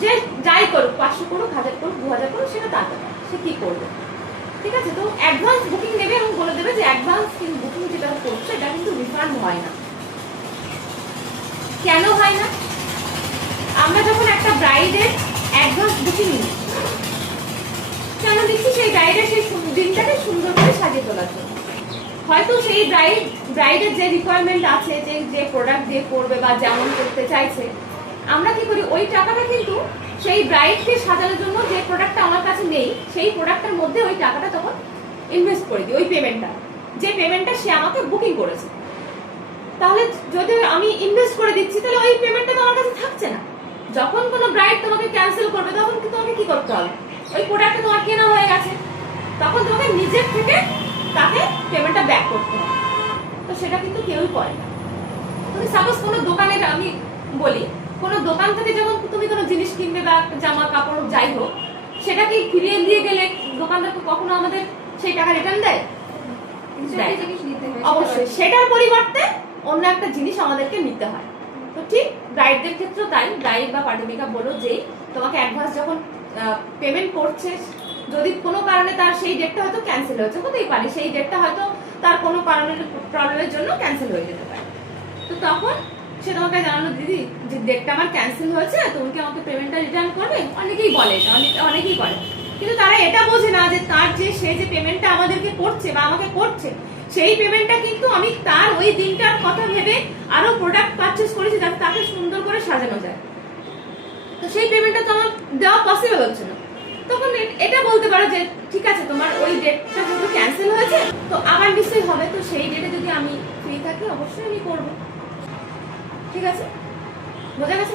যে যাই করুক, 500 করুক, 1000 করুক, 2000 করুক, সেটা তার ব্যাপার, সে কি করবে। ঠিক আছে, তো অ্যাডভান্স বুকিং নেবে এবং বলে দেবে যে অ্যাডভান্স বুকিং যেটা করছে এটা কিন্তু রিফান্ড হয় না। কেন হয় না? আমরা যখন একটা ব্রাইডের অ্যাডভান্স বুকিং নিই, কেন দিচ্ছি? সেই ব্রাইডের সেই দিনটাকে সুন্দর করে সাজিয়ে তোলার জন্য। হয়তো সেই ব্রাইডের যে রিকোয়ারমেন্ট আছে, যে প্রোডাক্ট দিয়ে করবে বা যেমন করতে চাইছে, আমরা কি করি ওই টাকাটা কিন্তু সেই ব্রাইডকে সাজানোর জন্য যে প্রোডাক্টটা আমার কাছে নেই, সেই প্রোডাক্টের মধ্যে ওই টাকাটা তখন ইনভেস্ট করে দিই, ওই পেমেন্টটা, যে পেমেন্টটা সে আমাকে বুকিং করেছে। তাহলে যদি আমি ইনভেস্ট করে দিচ্ছি, তাহলে ওই পেমেন্টটা তো আমার কাছে থাকছে না। যখন কোনো ব্রাইড তোমাকে ক্যান্সেল করবে, তখন কি তোমাকে কি করতে হবে? ওই প্রোডাক্টটা তোমার কেনা হয়ে গেছে, তখন তোমাকে নিজের থেকে তাকে পেমেন্টটা ব্যাক করতে হবে। তো সেটা কিন্তু কেউই করে না। তুমি সাপোজ কোনো দোকানে, আমি বলি, কোনো দোকান থেকে যখন তুমি কোনো জিনিস কিনবে বা জামা কাপড় যাই হোক, সেটা কি ফিরিয়ে দিয়ে গেলে দোকানদার কখনো আমাদের সেই টাকা রিটার্ন দেয়? অবশ্যই সেটার পরিবর্তে অন্য একটা জিনিস আমাদেরকে নিতে হয়। তো ঠিক ব্রাইডদের ক্ষেত্রেও তাই। ব্রাইড বা পার্টি মেকআপ বলো, যেই তোমাকে অ্যাডভান্স যখন পেমেন্ট করছে, যদি কোনো কারণে তার সেই ডেটটা হয়তো ক্যান্সেল হয়েছে, হতেই পারে সেই ডেটটা হয়তো তার কোনো কারণের প্রবলেমের জন্য ক্যান্সেল হয়ে যেতে পারে, তো তখন সে তোমাকে জানালো, দিদি যে ডেটটা আমার ক্যান্সেল হয়েছে, তুমি কি আমাকে পেমেন্টটা রিটার্ন করবে? অনেকেই বলে, অনেকেই করে, কিন্তু তারা এটা বোঝে না যে তার সে যে পেমেন্টটা আমাদেরকে করছে বা আমাকে করছে, সেই পেমেন্টটা কিন্তু আমি তার ওই দিনটার কথা ভেবে আরো প্রোডাক্ট পারচেজ করেছি যাতে তাকে সুন্দর করে সাজানো যায়। তো সেই পেমেন্টটা তো আমার দেওয়া পসিবল হচ্ছে না। তখন এটা বলতে পারো যে ঠিক আছে, তোমার ওই ডেটটা যেহেতু ক্যান্সেল হয়েছে, তো আমার নিশ্চয়ই হবে, তো সেই ডেটে যদি আমি ফ্রি থাকি অবশ্যই আমি করবো। ঠিক আছে, বোঝা গেছে?